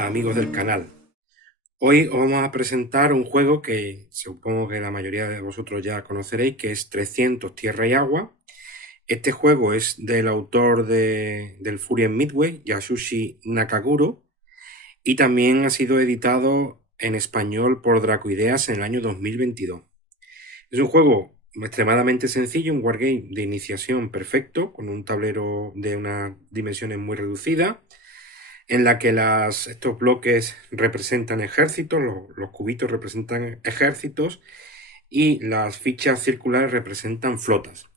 Hola amigos del canal. Hoy os vamos a presentar un juego que supongo que la mayoría de vosotros ya conoceréis, que es 300 Tierra y Agua. Este juego es del autor del Furious Midway, Yasushi Nakaguro, y también ha sido editado en español por Dracoideas en el año 2022. Es un juego extremadamente sencillo, un wargame de iniciación perfecto, con un tablero de unas dimensiones muy reducidas, en la que estos bloques representan ejércitos, los cubitos representan ejércitos y las fichas circulares representan flotas.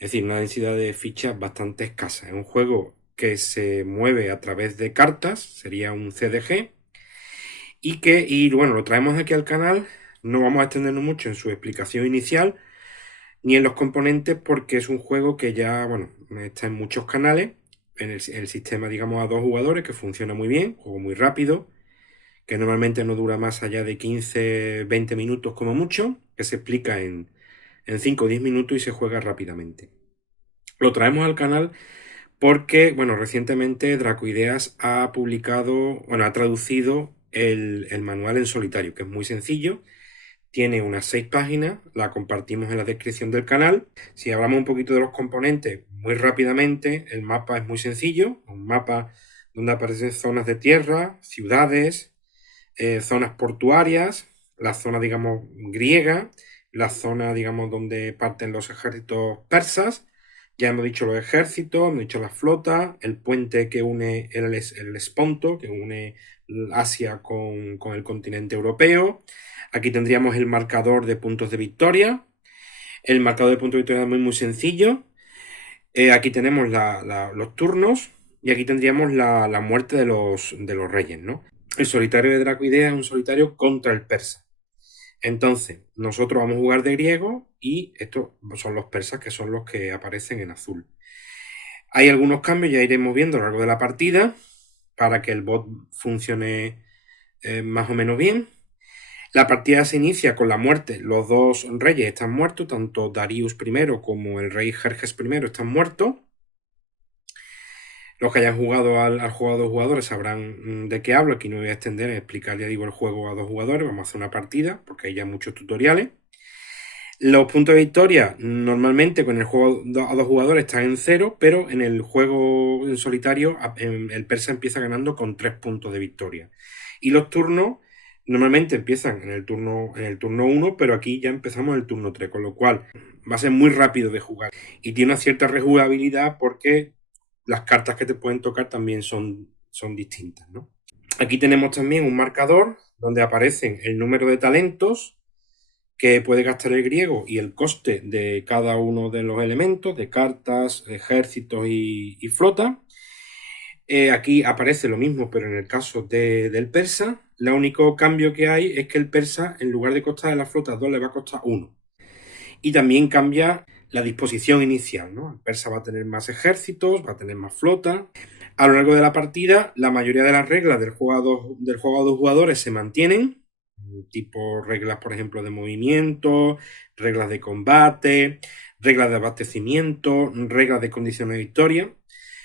Es decir, una densidad de fichas bastante escasa. Es un juego que se mueve a través de cartas, sería un CDG, y bueno, lo traemos aquí al canal. No vamos a extendernos mucho en su explicación inicial ni en los componentes, porque es un juego que ya, bueno, está en muchos canales, en el sistema, digamos, a dos jugadores, que funciona muy bien, juego muy rápido, que normalmente no dura más allá de 15-20 minutos como mucho, que se explica en 5 o 10 minutos y se juega rápidamente. Lo traemos al canal porque, bueno, recientemente Dracoideas ha publicado, bueno, ha traducido el manual en solitario, que es muy sencillo. Tiene unas 6 páginas, la compartimos en la descripción del canal. Si hablamos un poquito de los componentes, muy rápidamente, el mapa es muy sencillo, un mapa donde aparecen zonas de tierra, ciudades, zonas portuarias, la zona, digamos, griega, la zona, digamos, donde parten los ejércitos persas. Ya hemos dicho los ejércitos, hemos dicho las flotas, el puente que une el Esponto, que une Asia con el continente europeo. Aquí tendríamos el marcador de puntos de victoria. El marcador de puntos de victoria es muy sencillo. Aquí tenemos los turnos y aquí tendríamos la muerte de los reyes, ¿no? El solitario de Dracoidea es un solitario contra el persa. Entonces, nosotros vamos a jugar de griego y estos son los persas, que son los que aparecen en azul. Hay algunos cambios, ya iremos viendo a lo largo de la partida, para que el bot funcione más o menos bien. La partida se inicia con la muerte. Los dos reyes están muertos, tanto Darius I como el rey Jerjes I están muertos. Los que hayan jugado al juego a dos jugadores sabrán de qué hablo. Aquí no me voy a extender en explicar, ya digo, el juego a dos jugadores. Vamos a hacer una partida porque hay ya muchos tutoriales. Los puntos de victoria normalmente con el juego a dos jugadores están en 0, pero en el juego en solitario el persa empieza ganando con 3 puntos de victoria. Y los turnos normalmente empiezan en el turno 1, pero aquí ya empezamos en el turno 3, con lo cual va a ser muy rápido de jugar. Y tiene una cierta rejugabilidad porque las cartas que te pueden tocar también son distintas, ¿no? Aquí tenemos también un marcador donde aparecen el número de talentos que puede gastar el griego y el coste de cada uno de los elementos, de cartas, ejércitos y flota. Aquí aparece lo mismo, pero en el caso del persa, el único cambio que hay es que el persa, en lugar de costar de las flotas 2, le va a costar 1. Y también cambia la disposición inicial, ¿no? El persa va a tener más ejércitos, va a tener más flota. A lo largo de la partida, la mayoría de las reglas del juego a dos jugadores se mantienen, tipo reglas, por ejemplo, de movimiento, reglas de combate, reglas de abastecimiento, reglas de condiciones de victoria.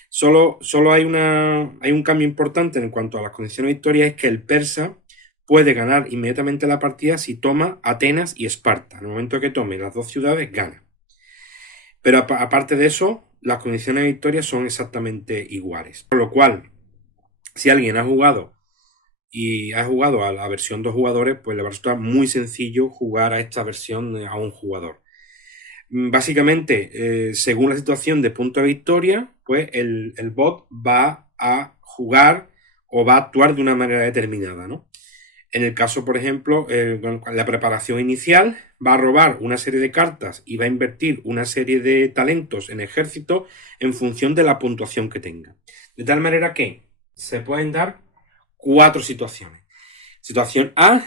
Solo hay un cambio importante en cuanto a las condiciones de victoria, es que el persa puede ganar inmediatamente la partida si toma Atenas y Esparta. En el momento que tome las dos ciudades, gana. Pero aparte de eso, las condiciones de victoria son exactamente iguales. Con lo cual, si alguien ha jugado a la versión dos jugadores, pues le va a resultar muy sencillo jugar a esta versión a un jugador. Básicamente, según la situación de punto de victoria, pues el bot va a jugar o va a actuar de una manera determinada, ¿no? En el caso, por ejemplo, la preparación inicial, va a robar una serie de cartas y va a invertir una serie de talentos en ejército en función de la puntuación que tenga. De tal manera que se pueden dar 4 situaciones. Situación A,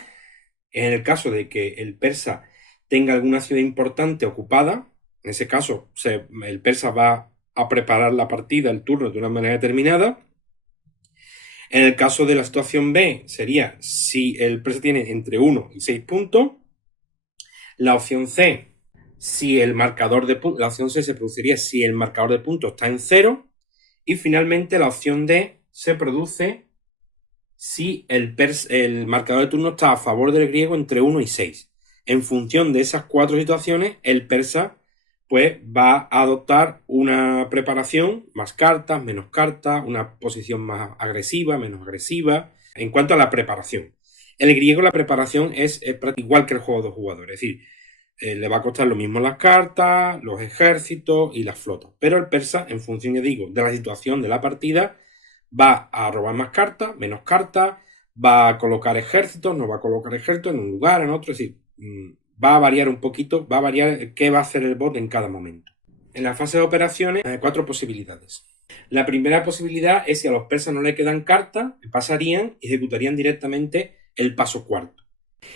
en el caso de que el persa tenga alguna ciudad importante ocupada. En ese caso, el persa va a preparar la partida, el turno, de una manera determinada. En el caso de la situación B, sería si el persa tiene entre 1 y 6 puntos. La opción C, si el marcador de puntos, la opción C se produciría si el marcador de puntos está en 0. Y finalmente la opción D se produce si el marcador de turno está a favor del griego entre 1 y 6. En función de esas 4 situaciones, el persa pues va a adoptar una preparación, más cartas, menos cartas, una posición más agresiva, menos agresiva, en cuanto a la preparación. El griego, la preparación es igual que el juego de jugadores, es decir, le va a costar lo mismo las cartas, los ejércitos y las flotas. Pero el persa, en función, ya digo, de la situación de la partida, va a robar más cartas, menos cartas, va a colocar ejércitos, no va a colocar ejércitos en un lugar, en otro, es decir, va a variar un poquito, va a variar qué va a hacer el bot en cada momento. En la fase de operaciones hay 4 posibilidades. La primera posibilidad es si a los persas no le quedan cartas, pasarían y ejecutarían directamente el paso cuarto.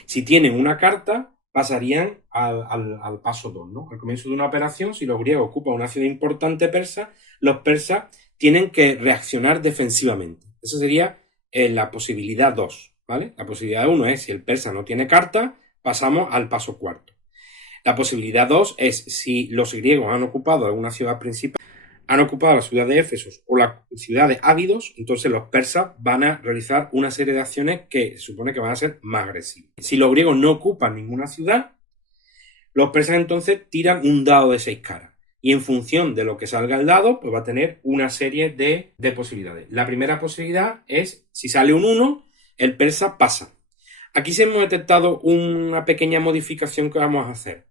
Si tienen una carta, pasarían al paso 2, ¿no? Al comienzo de una operación, si los griegos ocupan una ciudad importante persa, los persas tienen que reaccionar defensivamente. Eso sería la posibilidad 2, ¿vale? La posibilidad 1 es si el persa no tiene carta, pasamos al paso cuarto. La posibilidad 2 es si los griegos han ocupado alguna ciudad principal, han ocupado la ciudad de Éfesos o la ciudad de Ávidos, entonces los persas van a realizar una serie de acciones que se supone que van a ser más agresivas. Si los griegos no ocupan ninguna ciudad, los persas entonces tiran un dado de 6 caras. Y en función de lo que salga el dado, pues va a tener una serie de posibilidades. La primera posibilidad es, si sale un 1, el persa pasa. Aquí se hemos detectado una pequeña modificación que vamos a hacer.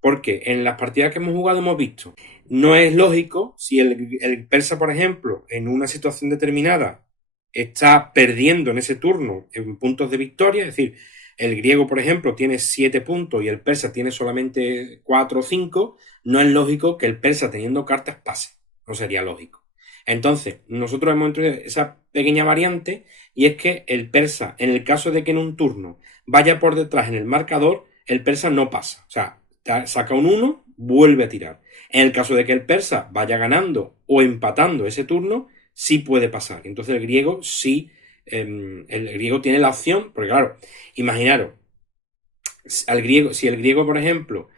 Porque en las partidas que hemos jugado hemos visto, no es lógico si el persa, por ejemplo, en una situación determinada está perdiendo en ese turno en puntos de victoria, es decir, el griego, por ejemplo, tiene 7 puntos y el persa tiene solamente 4 o 5, no es lógico que el persa teniendo cartas pase, no sería lógico. Entonces, nosotros hemos introducido esa pequeña variante y es que el persa, en el caso de que en un turno vaya por detrás en el marcador, el persa no pasa, o sea, saca un 1, vuelve a tirar. En el caso de que el persa vaya ganando o empatando ese turno, sí puede pasar. Entonces el griego sí, el griego tiene la opción, porque claro, imaginaros, si el griego, por ejemplo,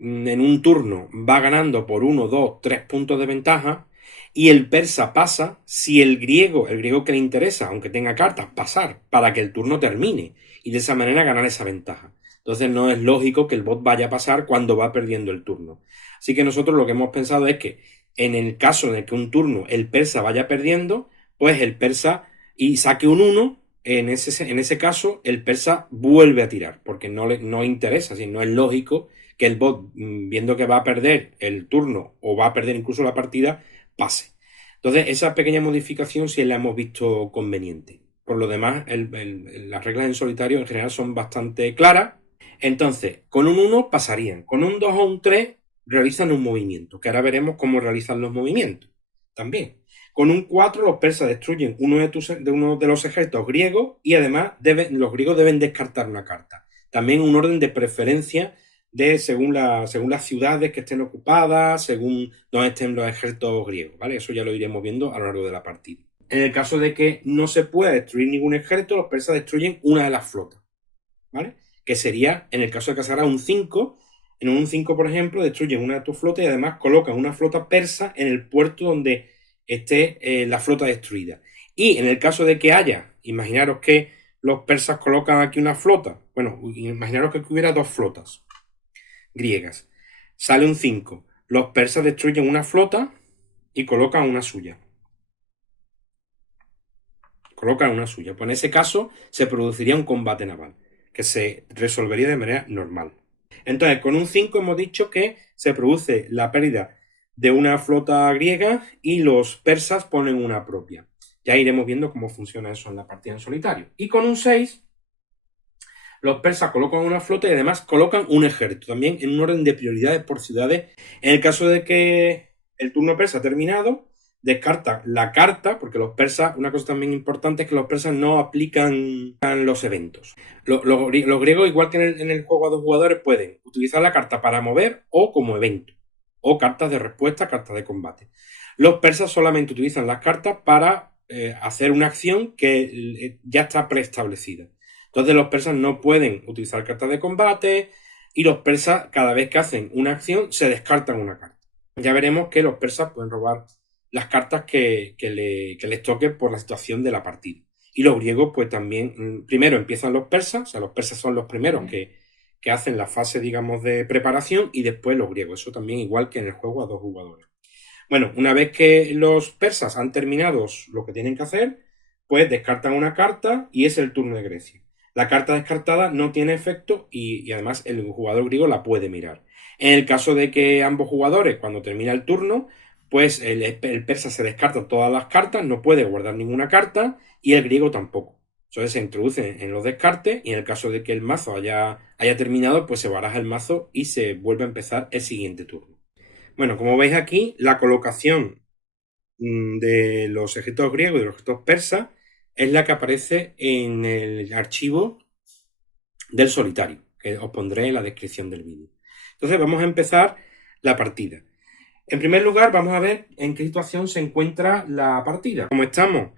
en un turno va ganando por 1, 2, 3 puntos de ventaja y el persa pasa, si el griego que le interesa, aunque tenga cartas, pasar para que el turno termine y de esa manera ganar esa ventaja. Entonces no es lógico que el bot vaya a pasar cuando va perdiendo el turno. Así que nosotros lo que hemos pensado es que en el caso en el que un turno el persa vaya perdiendo, pues el persa y saque un 1, en ese caso el persa vuelve a tirar, porque no interesa, no es lógico que el bot, viendo que va a perder el turno o va a perder incluso la partida, pase. Entonces esa pequeña modificación sí la hemos visto conveniente. Por lo demás, las reglas en solitario en general son bastante claras. Entonces, con un 1 pasarían. Con un 2 o un 3 realizan un movimiento, que ahora veremos cómo realizan los movimientos. También. Con un 4 los persas destruyen uno de los ejércitos griegos y además los griegos deben descartar una carta. También un orden de preferencia según las ciudades que estén ocupadas, según donde estén los ejércitos griegos, ¿vale? Eso ya lo iremos viendo a lo largo de la partida. En el caso de que no se pueda destruir ningún ejército, los persas destruyen una de las flotas, ¿vale? Que sería, en el caso de que se haga un 5, en un 5, por ejemplo, destruyen una de tus flotas y además colocan una flota persa en el puerto donde esté la flota destruida. Y en el caso de que haya, imaginaros que los persas colocan aquí una flota, bueno, imaginaros que hubiera 2 flotas griegas, sale un 5, los persas destruyen una flota y colocan una suya. Pues en ese caso se produciría un combate naval, que se resolvería de manera normal. Entonces, con un 5 hemos dicho que se produce la pérdida de una flota griega y los persas ponen una propia. Ya iremos viendo cómo funciona eso en la partida en solitario. Y con un 6, los persas colocan una flota y además colocan un ejército, también en un orden de prioridades por ciudades. En el caso de que el turno persa ha terminado, descarta la carta, porque los persas, una cosa también importante es que los persas no aplican los eventos. Los griegos, igual que en el juego a 2 jugadores, pueden utilizar la carta para mover o como evento, o cartas de respuesta, cartas de combate. Los persas solamente utilizan las cartas para hacer una acción que ya está preestablecida. Entonces los persas no pueden utilizar cartas de combate y los persas, cada vez que hacen una acción, se descartan una carta. Ya veremos que los persas pueden robar las cartas que les toque por la situación de la partida. Y los griegos, pues también, primero empiezan los persas, o sea, los persas son los primeros que hacen la fase, digamos, de preparación, y después los griegos. Eso también igual que en el juego a dos jugadores. Bueno, una vez que los persas han terminado lo que tienen que hacer, pues descartan una carta y es el turno de Grecia. La carta descartada no tiene efecto y además el jugador griego la puede mirar. En el caso de que ambos jugadores, cuando termina el turno, pues el persa se descarta todas las cartas, no puede guardar ninguna carta y el griego tampoco. Entonces se introduce en los descartes y en el caso de que el mazo haya terminado, pues se baraja el mazo y se vuelve a empezar el siguiente turno. Bueno, como veis aquí, la colocación de los ejércitos griegos y de los ejércitos persas es la que aparece en el archivo del solitario, que os pondré en la descripción del vídeo. Entonces vamos a empezar la partida. En primer lugar, vamos a ver en qué situación se encuentra la partida. Como estamos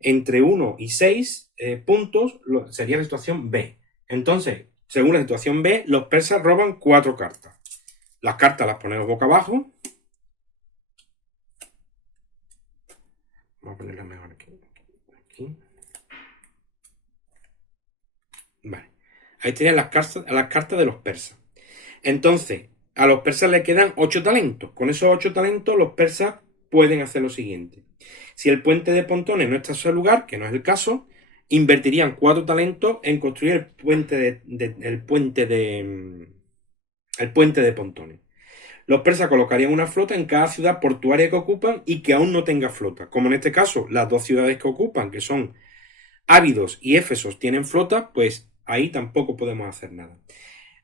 entre 1 y 6 puntos, sería la situación B. Entonces, según la situación B, los persas roban 4 cartas. Las cartas las ponemos boca abajo. Vamos a ponerla mejor aquí. Vale. Ahí tenían las cartas de los persas. Entonces, a los persas le quedan 8 talentos. Con esos 8 talentos, los persas pueden hacer lo siguiente. Si el puente de pontones no está en su lugar, que no es el caso, invertirían 4 talentos en construir el puente de pontones. Los persas colocarían una flota en cada ciudad portuaria que ocupan y que aún no tenga flota. Como en este caso, las dos ciudades que ocupan, que son Ávidos y Éfesos, tienen flota, pues ahí tampoco podemos hacer nada.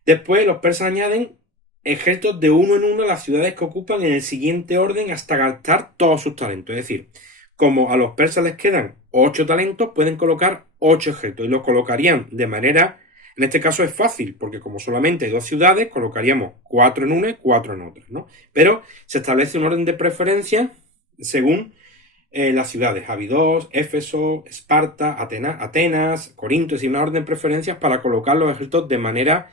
Después los persas añaden ejércitos de uno en uno a las ciudades que ocupan en el siguiente orden hasta gastar todos sus talentos. Es decir, como a los persas les quedan 8 talentos, pueden colocar 8 ejércitos y los colocarían de manera, en este caso es fácil, porque como solamente hay 2 ciudades, colocaríamos 4 en una y 4 en otra, ¿no? Pero se establece un orden de preferencia según las ciudades, Abidos, Éfeso, Esparta, Atenas, Corinto, y una orden de preferencias para colocar los ejércitos de manera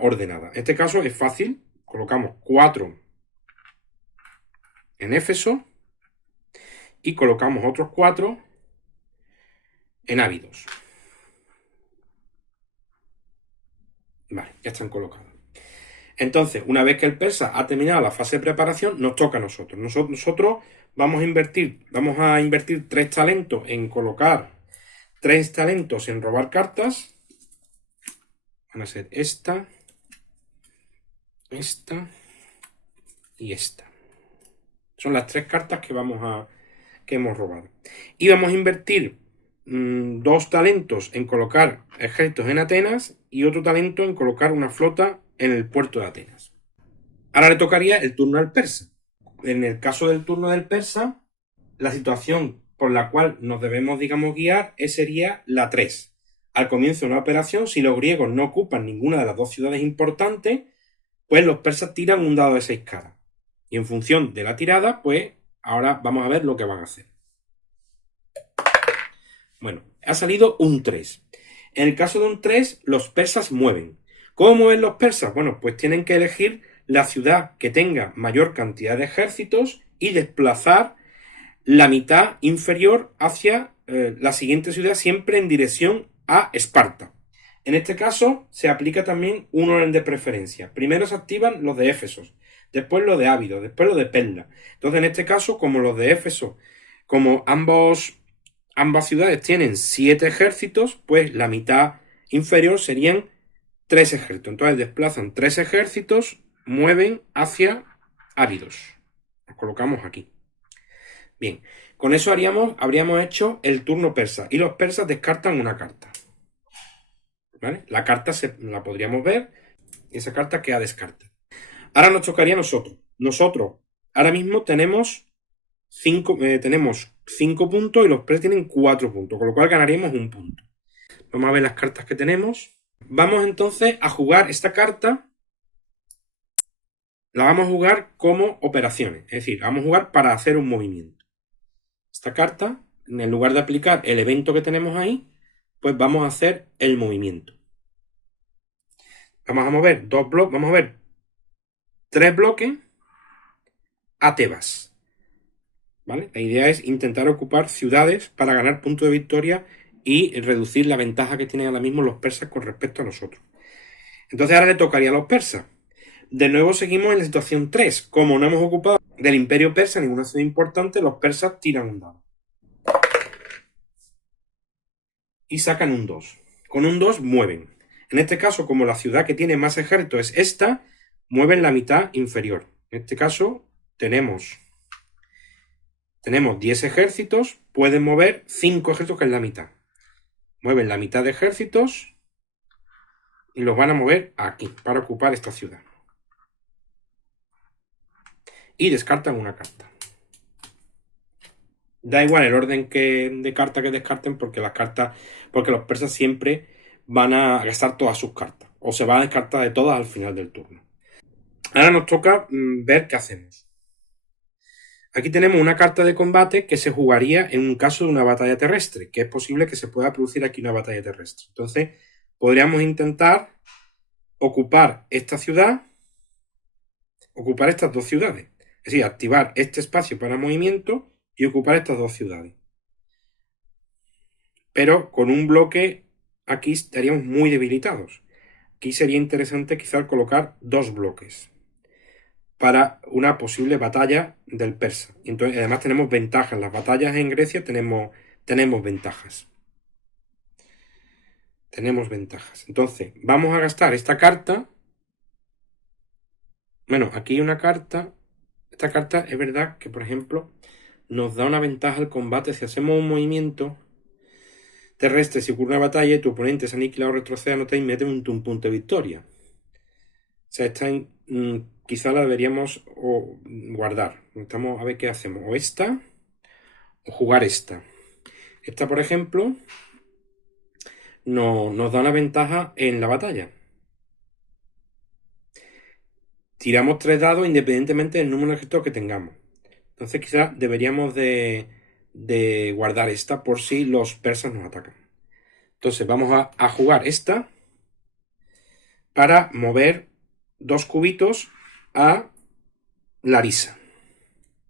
ordenada. En este caso es fácil, colocamos 4 en Éfeso y colocamos otros 4 en Ávidos. Vale, ya están colocados. Entonces, una vez que el persa ha terminado la fase de preparación, nos toca a nosotros. Nosotros vamos a invertir 3 talentos en colocar 3 talentos en robar cartas. Van a ser esta y esta. Son las 3 cartas que hemos robado. Y vamos a invertir 2 talentos en colocar ejércitos en Atenas y otro talento en colocar una flota en el puerto de Atenas. Ahora le tocaría el turno al persa. En el caso del turno del persa, la situación por la cual nos debemos, digamos, guiar sería la 3. Al comienzo de una operación, si los griegos no ocupan ninguna de las 2 ciudades importantes, pues los persas tiran un dado de 6 caras. Y en función de la tirada, pues ahora vamos a ver lo que van a hacer. Bueno, ha salido un 3. En el caso de un 3, los persas mueven. ¿Cómo mueven los persas? Bueno, pues tienen que elegir la ciudad que tenga mayor cantidad de ejércitos y desplazar la mitad inferior hacia la siguiente ciudad, siempre en dirección a Esparta. En este caso se aplica también un orden de preferencia. Primero se activan los de Éfesos, después los de Ávido, después los de Perla. Entonces, en este caso, como los de Éfeso, como ambas ciudades tienen 7 ejércitos, pues la mitad inferior serían 3 ejércitos. Entonces desplazan 3 ejércitos, mueven hacia Ávidos. Los colocamos aquí. Bien, con eso habríamos hecho el turno persa y los persas descartan una carta. ¿Vale? La carta la podríamos ver y esa carta queda descartada. Ahora nos tocaría a nosotros. Nosotros ahora mismo tenemos 5 puntos y los persas tienen 4 puntos, con lo cual ganaríamos un punto. Vamos a ver las cartas que tenemos. Vamos entonces a jugar esta carta. La vamos a jugar como operaciones, es decir, vamos a jugar para hacer un movimiento. Esta carta, en lugar de aplicar el evento que tenemos ahí, pues vamos a hacer el movimiento. Vamos a mover 2 bloques, vamos a mover 3 bloques a Tebas. ¿vale? La idea es intentar ocupar ciudades para ganar puntos de victoria y reducir la ventaja que tienen ahora mismo los persas con respecto a nosotros. Entonces ahora le tocaría a los persas. De nuevo seguimos en la situación 3. Como no hemos ocupado del imperio persa ninguna ciudad importante, los persas tiran un dado. Y sacan un 2. Con un 2 mueven. En este caso, como la ciudad que tiene más ejército es esta, mueven la mitad inferior. En este caso, tenemos 10 ejércitos, pueden mover 5 ejércitos, que es la mitad. Mueven la mitad de ejércitos y los van a mover aquí, para ocupar esta ciudad. Y descartan una carta. Da igual el orden de carta que descarten, porque los persas siempre van a gastar todas sus cartas. O se van a descartar de todas al final del turno. Ahora nos toca ver qué hacemos. Aquí tenemos una carta de combate que se jugaría en un caso de una batalla terrestre, que es posible que se pueda producir aquí una batalla terrestre. Entonces, podríamos intentar ocupar esta ciudad, ocupar estas dos ciudades. Es decir, activar este espacio para movimiento y ocupar estas dos ciudades. Pero con un bloque aquí estaríamos muy debilitados. Aquí sería interesante quizás colocar 2 bloques para una posible batalla del persa. Entonces, además tenemos ventajas. En las batallas en Grecia tenemos ventajas. Tenemos ventajas. Entonces, vamos a gastar esta carta. Bueno, aquí hay una carta. Esta carta es verdad que, por ejemplo, nos da una ventaja al combate si hacemos un movimiento terrestre. Si ocurre una batalla y tu oponente se aniquila o retrocede, anota y mete un punto de victoria. O sea, quizá la deberíamos guardar. Estamos a ver qué hacemos. O esta, o jugar esta. Esta, por ejemplo, nos da una ventaja en la batalla. Tiramos 3 dados independientemente del número de ejércitos que tengamos. Entonces quizás deberíamos de guardar esta por si los persas nos atacan. Entonces vamos a jugar esta para mover 2 cubitos a Larisa.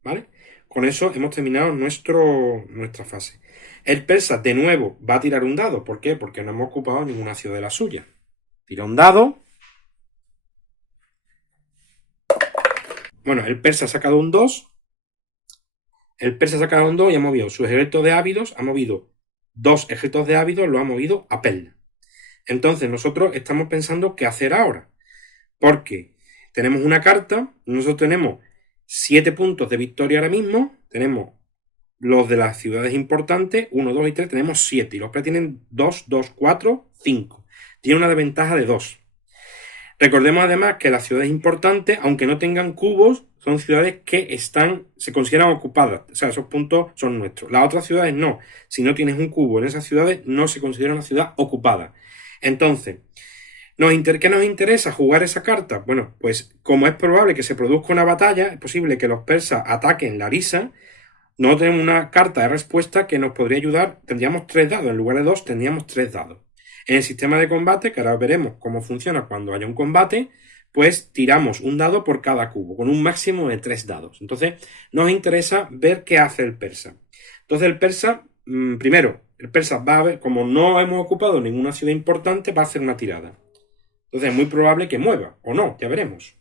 ¿Vale? Con eso hemos terminado nuestra fase. El persa de nuevo va a tirar un dado. ¿Por qué? Porque no hemos ocupado ninguna ciudad de la suya. Tira un dado. Bueno, el persa ha sacado un 2. El persa ha sacado un 2 y ha movido su ejército de ávidos, ha movido 2 ejércitos de ávidos, lo ha movido a Pella. Entonces nosotros estamos pensando qué hacer ahora. Porque tenemos una carta, nosotros tenemos 7 puntos de victoria ahora mismo, tenemos los de las ciudades importantes, 1, 2 y 3, tenemos 7. Y los que tienen 2, 2, 4, 5. Tiene una desventaja de 2. Recordemos además que las ciudades importantes, aunque no tengan cubos, son ciudades que se consideran ocupadas. O sea, esos puntos son nuestros. Las otras ciudades no. Si no tienes un cubo en esas ciudades, no se considera una ciudad ocupada. Entonces, ¿qué nos interesa jugar esa carta? Bueno, pues como es probable que se produzca una batalla, es posible que los persas ataquen Larisa. No tenemos una carta de respuesta que nos podría ayudar. Tendríamos 3 dados. En lugar de 2, tendríamos 3 dados. En el sistema de combate, que ahora veremos cómo funciona cuando haya un combate, pues tiramos un dado por cada cubo, con un máximo de 3 dados. Entonces, nos interesa ver qué hace el persa. Entonces, el persa, primero, el persa va a ver, como no hemos ocupado ninguna ciudad importante, va a hacer una tirada. Entonces, es muy probable que mueva, o no, ya veremos.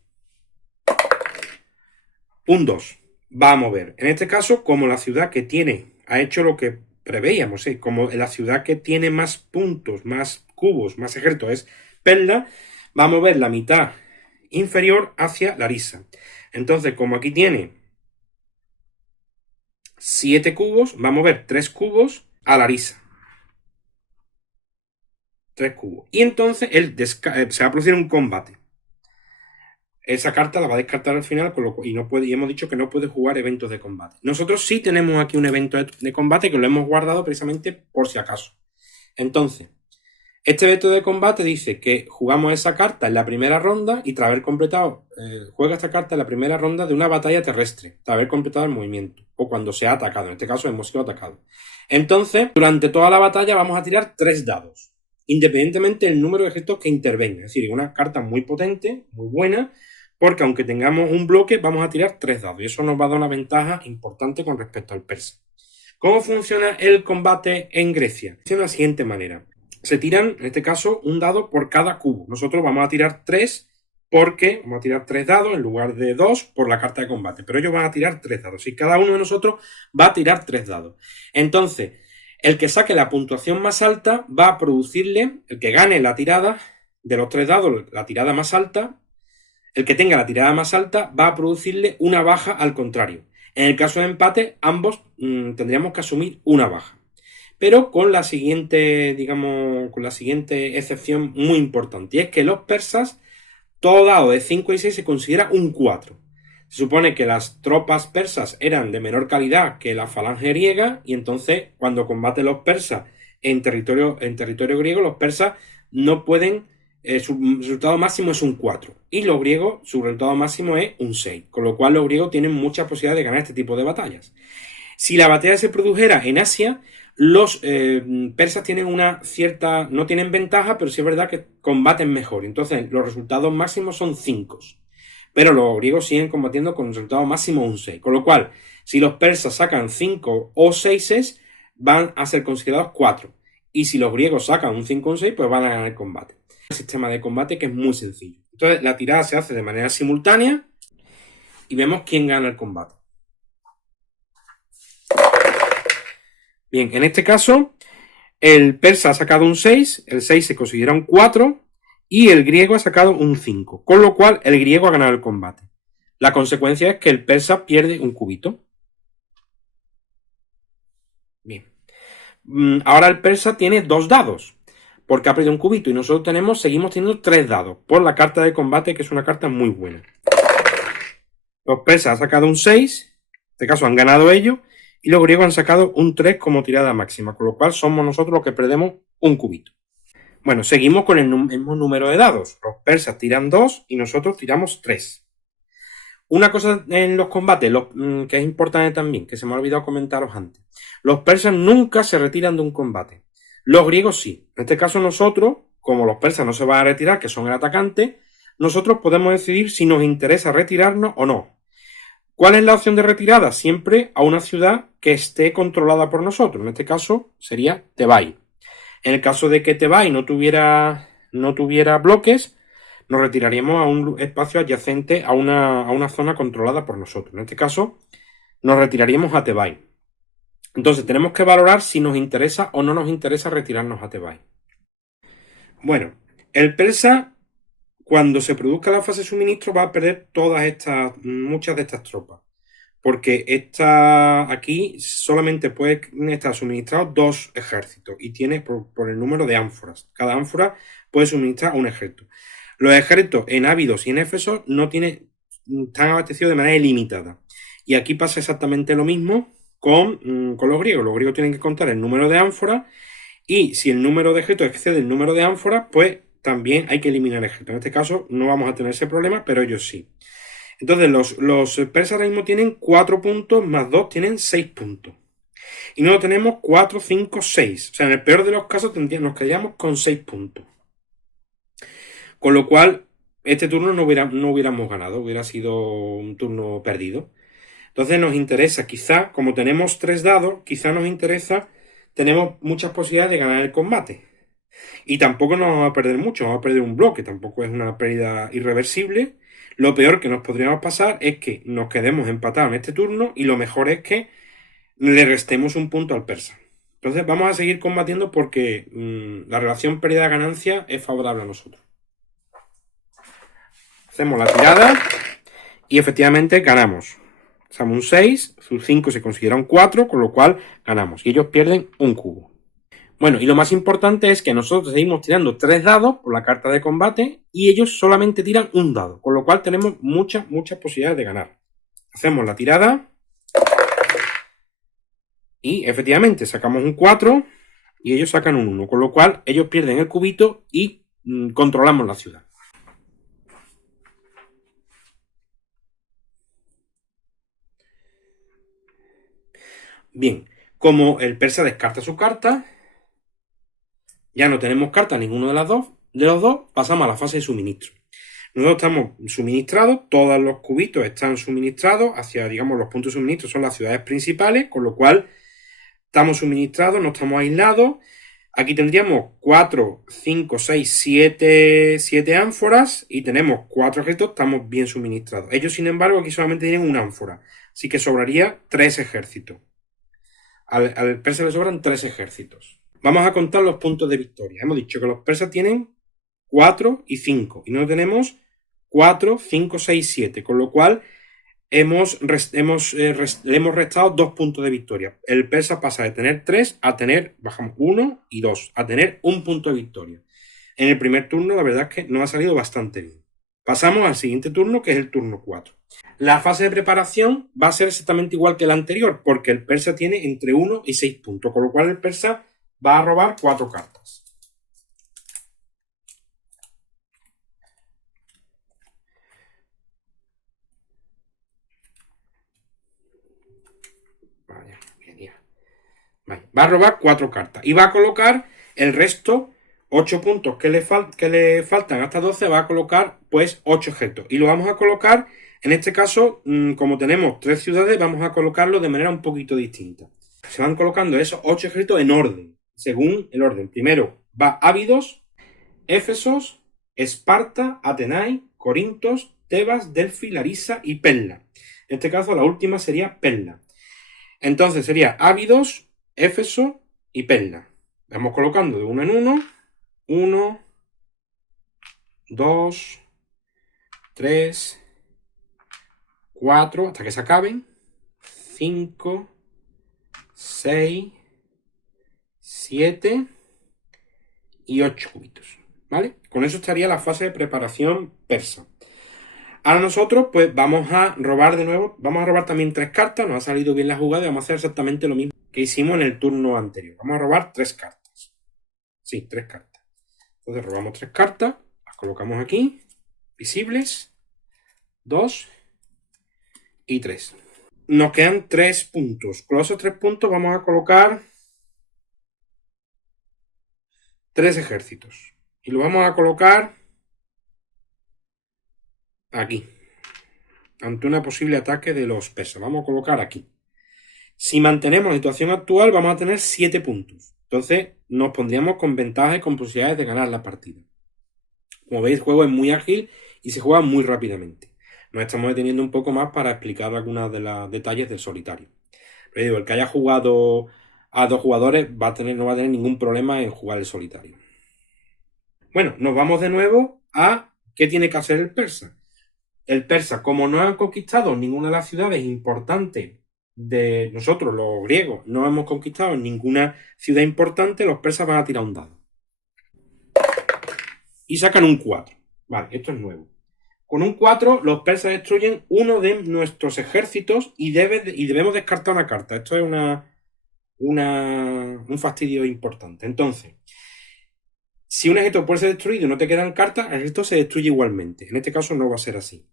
Un 2. Va a mover. En este caso, como la ciudad que ha hecho lo que preveíamos, como la ciudad que tiene más puntos, más cubos, más ejércitos es Pella, va a mover la mitad inferior hacia Larisa. Entonces, como aquí tiene 7 cubos, va a mover 3 cubos a Larisa. 3 cubos. Y entonces se va a producir un combate. Esa carta la va a descartar al final y hemos dicho que no puede jugar eventos de combate. Nosotros sí tenemos aquí un evento de combate que lo hemos guardado precisamente por si acaso. Entonces, este evento de combate dice que jugamos esa carta en la primera ronda y tras haber completado, juega esta carta en la primera ronda de una batalla terrestre, tras haber completado el movimiento, o cuando se ha atacado. En este caso hemos sido atacados. Entonces, durante toda la batalla vamos a tirar 3 dados, independientemente del número de ejércitos que intervengan. Es decir, una carta muy potente, muy buena, porque aunque tengamos un bloque, vamos a tirar 3 dados y eso nos va a dar una ventaja importante con respecto al persa. ¿Cómo funciona el combate en Grecia? Funciona de la siguiente manera. Se tiran, en este caso, un dado por cada cubo. Nosotros vamos a tirar 3 porque vamos a tirar 3 dados en lugar de 2 por la carta de combate. Pero ellos van a tirar 3 dados y cada uno de nosotros va a tirar 3 dados. Entonces, el que saque la puntuación más alta va a producirle, el que gane la tirada de los 3 dados, la tirada más alta, el que tenga la tirada más alta va a producirle una baja al contrario. En el caso de empate, ambos tendríamos que asumir una baja. Pero con la siguiente, digamos, con la siguiente excepción muy importante. Y es que los persas, todo dado de 5 y 6 se considera un 4. Se supone que las tropas persas eran de menor calidad que la falange griega y entonces cuando combaten los persas en territorio griego, los persas no pueden, su resultado máximo es un 4 y los griegos su resultado máximo es un 6, con lo cual los griegos tienen muchas posibilidades de ganar este tipo de batallas. Si la batalla se produjera en Asia, los persas tienen una cierta, no tienen ventaja, pero sí es verdad que combaten mejor. Entonces los resultados máximos son 5. Pero los griegos siguen combatiendo con un resultado máximo un 6. Con lo cual, si los persas sacan 5 o 6, van a ser considerados 4. Y si los griegos sacan un 5 o un 6, pues van a ganar el combate. Un sistema de combate que es muy sencillo. Entonces, la tirada se hace de manera simultánea y vemos quién gana el combate. Bien, en este caso, el persa ha sacado un 6, el 6 se considera un 4 y el griego ha sacado un 5, con lo cual el griego ha ganado el combate. La consecuencia es que el persa pierde un cubito. Bien. Ahora el persa tiene 2 dados, porque ha perdido un cubito, y nosotros seguimos teniendo 3 dados, por la carta de combate, que es una carta muy buena. Los persas han sacado un 6, en este caso han ganado ellos, y los griegos han sacado un 3 como tirada máxima, con lo cual somos nosotros los que perdemos un cubito. Bueno, seguimos con el mismo número de dados. Los persas tiran 2 y nosotros tiramos 3. Una cosa en los combates que es importante también, que se me ha olvidado comentaros antes. Los persas nunca se retiran de un combate. Los griegos sí. En este caso nosotros, como los persas no se van a retirar, que son el atacante, nosotros podemos decidir si nos interesa retirarnos o no. ¿Cuál es la opción de retirada? Siempre a una ciudad que esté controlada por nosotros. En este caso sería Tebais. En el caso de que Tebais no tuviera bloques, nos retiraríamos a un espacio adyacente a una zona controlada por nosotros. En este caso, nos retiraríamos a Tebais. Entonces, tenemos que valorar si nos interesa o no nos interesa retirarnos a Tebais. Bueno, el persa, cuando se produzca la fase de suministro, va a perder muchas de estas tropas. Porque aquí solamente puede estar suministrado 2 ejércitos y tiene por el número de ánforas. Cada ánfora puede suministrar un ejército. Los ejércitos en Ábidos y en Éfeso están abastecidos de manera ilimitada. Y aquí pasa exactamente lo mismo con los griegos. Los griegos tienen que contar el número de ánforas y si el número de ejércitos excede el número de ánforas, pues también hay que eliminar el ejército. En este caso no vamos a tener ese problema, pero ellos sí. Entonces los persas ahora mismo tienen 4 puntos, más 2 tienen 6 puntos. Y no tenemos 4, 5, 6. O sea, en el peor de los casos nos quedaríamos con 6 puntos. Con lo cual, este turno no hubiéramos ganado, hubiera sido un turno perdido. Entonces nos interesa, quizá, como tenemos 3 dados, tenemos muchas posibilidades de ganar el combate. Y tampoco nos vamos a perder mucho, vamos a perder un bloque, tampoco es una pérdida irreversible. Lo peor que nos podríamos pasar es que nos quedemos empatados en este turno y lo mejor es que le restemos un punto al persa. Entonces vamos a seguir combatiendo porque la relación pérdida-ganancia es favorable a nosotros. Hacemos la tirada y efectivamente ganamos. Hacemos un 6, su 5 se considera un 4, con lo cual ganamos. Y ellos pierden un cubo. Bueno, y lo más importante es que nosotros seguimos tirando 3 dados por la carta de combate y ellos solamente tiran un dado, con lo cual tenemos muchas posibilidades de ganar. Hacemos la tirada y efectivamente sacamos un 4 y ellos sacan un 1, con lo cual ellos pierden el cubito y controlamos la ciudad. Bien, como el persa descarta su carta, ya no tenemos carta ninguno de los dos, pasamos a la fase de suministro. Nosotros estamos suministrados, todos los cubitos están suministrados hacia, digamos, los puntos de suministro son las ciudades principales, con lo cual estamos suministrados, no estamos aislados. Aquí tendríamos 4, 5, 6, 7 ánforas y tenemos 4 ejércitos, estamos bien suministrados. Ellos, sin embargo, aquí solamente tienen una ánfora, así que sobraría 3 ejércitos. Al persa le sobran 3 ejércitos. Vamos a contar los puntos de victoria. Hemos dicho que los persas tienen 4 y 5 y nosotros tenemos 4, 5, 6, 7, con lo cual le hemos restado 2 puntos de victoria. El persa pasa de tener 3 a tener, bajamos 1 y 2, a tener 1 punto de victoria. En el primer turno la verdad es que nos ha salido bastante bien. Pasamos al siguiente turno, que es el turno 4. La fase de preparación va a ser exactamente igual que la anterior, porque el persa tiene entre 1 y 6 puntos, con lo cual el persa va a robar 4 cartas. Vale. Va a robar 4 cartas y va a colocar el resto, 8 puntos que le faltan hasta 12, va a colocar pues 8 ejércitos. Y lo vamos a colocar, en este caso, como tenemos 3 ciudades, vamos a colocarlo de manera un poquito distinta. Se van colocando esos 8 ejércitos en orden, según el orden. Primero va Ábidos, Éfesos, Esparta, Atenai, Corintos, Tebas, Delfi, Larisa y Pella. En este caso la última sería Pella. Entonces sería Ábidos, Éfeso y Pella. Vamos colocando de uno en uno. 1, 2, 3, 4, hasta que se acaben. 5, 6, 7 y 8 cubitos. ¿Vale? Con eso estaría la fase de preparación persa. Ahora nosotros pues vamos a robar de nuevo, vamos a robar también 3 cartas, nos ha salido bien la jugada y vamos a hacer exactamente lo mismo que hicimos en el turno anterior. Vamos a robar 3 cartas. Sí, 3 cartas. Entonces robamos 3 cartas, las colocamos aquí, visibles, 2 y 3. Nos quedan 3 puntos. Con esos 3 puntos vamos a colocar 3 ejércitos. Y lo vamos a colocar aquí, ante un posible ataque de los persas. Vamos a colocar aquí. Si mantenemos la situación actual, vamos a tener 7 puntos. Entonces, nos pondríamos con ventaja y con posibilidades de ganar la partida. Como veis, el juego es muy ágil y se juega muy rápidamente. Nos estamos deteniendo un poco más para explicar algunos de los detalles del solitario. Pero digo, el que haya jugado a 2 jugadores no va a tener ningún problema en jugar el solitario. Bueno, nos vamos de nuevo a qué tiene que hacer el persa. El persa, como no ha conquistado ninguna de las ciudades importantes de nosotros, los griegos, no hemos conquistado ninguna ciudad importante, los persas van a tirar un dado. Y sacan un 4. Vale, esto es nuevo. Con un 4, los persas destruyen uno de nuestros ejércitos y debemos descartar una carta. Esto es un fastidio importante. Entonces, si un ejército puede ser destruido y no te quedan cartas, el ejército se destruye igualmente. En este caso no va a ser así.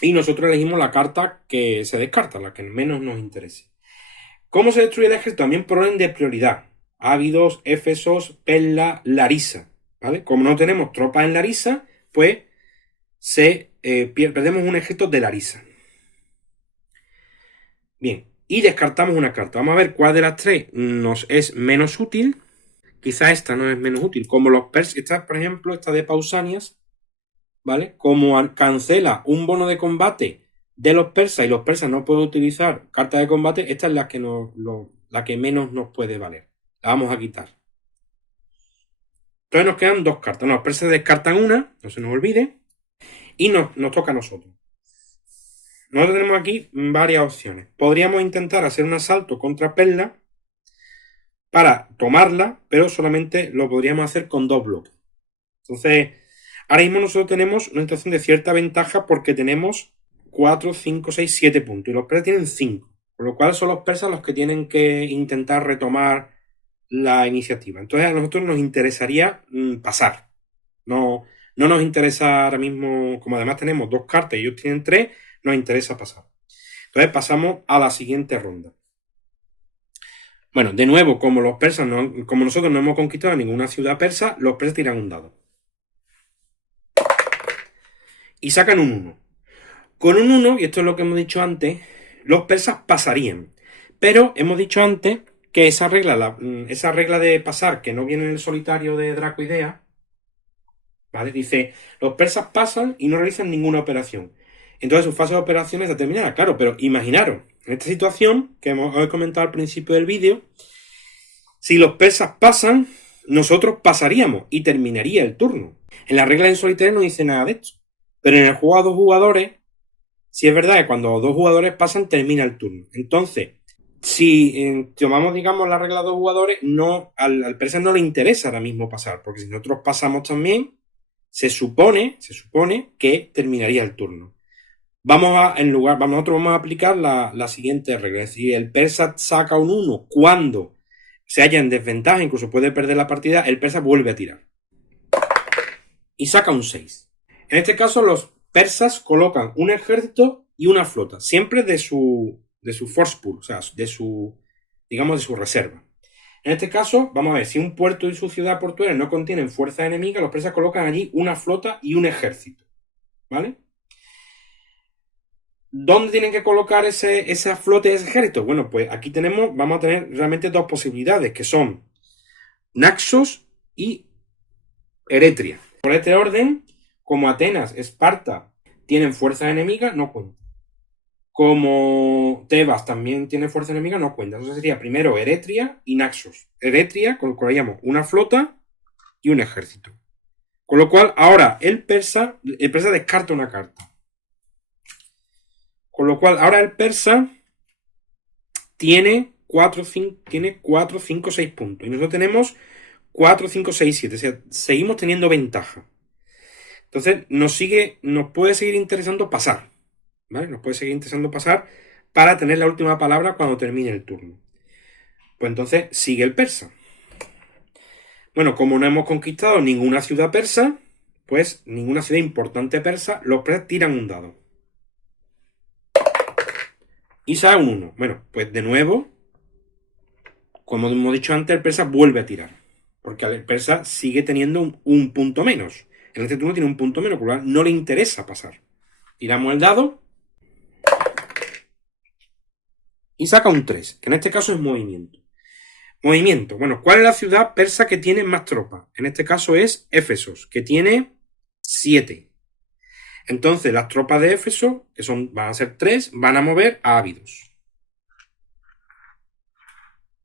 Y nosotros elegimos la carta que se descarta, la que menos nos interese. ¿Cómo se destruye el ejército? También por orden de prioridad. Ábidos, Éfesos, Pella, Larisa. ¿Vale? Como no tenemos tropas en Larisa, pues perdemos un ejército de Larisa. Bien, y descartamos una carta. Vamos a ver cuál de las 3 nos es menos útil. Quizá esta no es menos útil. Como los persas, esta, por ejemplo, esta de Pausanias, ¿vale? Como cancela un bono de combate de los persas y los persas no pueden utilizar cartas de combate, esta es la que, la que menos nos puede valer. La vamos a quitar. Entonces nos quedan 2 cartas. Los persas descartan una, no se nos olvide, y nos toca a nosotros. Nosotros tenemos aquí varias opciones. Podríamos intentar hacer un asalto contra Pella para tomarla, pero solamente lo podríamos hacer con 2 bloques. Entonces, ahora mismo nosotros tenemos una situación de cierta ventaja porque tenemos 4, 5, 6, 7 puntos y los persas tienen 5, con lo cual son los persas los que tienen que intentar retomar la iniciativa. Entonces a nosotros nos interesaría pasar. No nos interesa ahora mismo, como además tenemos 2 cartas y ellos tienen 3, nos interesa pasar. Entonces pasamos a la siguiente ronda. Bueno, de nuevo, como los persas como nosotros no hemos conquistado ninguna ciudad persa, los persas tiran un dado. y sacan un 1. Con un 1, y esto es lo que hemos dicho antes, los persas pasarían. Pero hemos dicho antes que esa regla de pasar, que no viene en el solitario de Dracoidea, ¿vale? Dice, los persas pasan y no realizan ninguna operación. Entonces su fase de operación está terminada, claro, pero imaginaros, en esta situación que os he comentado al principio del vídeo, si los persas pasan, nosotros pasaríamos y terminaría el turno. En la regla en solitario no dice nada de esto. Pero en el juego a 2 jugadores, sí es verdad que cuando 2 jugadores pasan, termina el turno. Entonces, si tomamos, digamos, la regla de 2 jugadores, al persa no le interesa ahora mismo pasar, porque si nosotros pasamos también, se supone que terminaría el turno. Nosotros vamos a aplicar la siguiente regla. Es decir, el persa saca un 1 cuando se halla en desventaja, incluso puede perder la partida, el persa vuelve a tirar. Y saca un 6. En este caso, los persas colocan un ejército y una flota, siempre de su force pool, o sea, de su reserva. En este caso, vamos a ver, si un puerto y su ciudad portuaria no contienen fuerza enemiga, los persas colocan allí una flota y un ejército, ¿vale? ¿Dónde tienen que colocar esa flota y ese ejército? Bueno, pues aquí vamos a tener realmente dos posibilidades, que son Naxos y Eretria. Por este orden, como Atenas, Esparta tienen fuerza enemiga, no cuenta. Como Tebas también tiene fuerza enemiga, no cuenta. Entonces sería primero Eretria y Naxos. Eretria colocaríamos una flota y un ejército. Con lo cual, ahora el persa descarta una carta. Con lo cual, ahora el persa tiene 4, 5, 6 puntos. Y nosotros tenemos 4, 5, 6, 7. O sea, seguimos teniendo ventaja. Entonces, nos puede seguir interesando pasar. ¿Vale? Nos puede seguir interesando pasar para tener la última palabra cuando termine el turno. Pues entonces sigue el persa. Bueno, como no hemos conquistado ninguna ciudad persa, pues ninguna ciudad importante persa, los persas tiran un dado. Y sale un 1. Bueno, pues de nuevo, como hemos dicho antes, el persa vuelve a tirar. Porque el persa sigue teniendo un punto menos. En este turno tiene un punto menos, por lo cual no le interesa pasar. Tiramos el dado. Y saca un 3, que en este caso es movimiento. Movimiento. Bueno, ¿cuál es la ciudad persa que tiene más tropas? En este caso es Éfesos, que tiene 7. Entonces, las tropas de Éfeso, que van a ser 3, van a mover a Ávidos.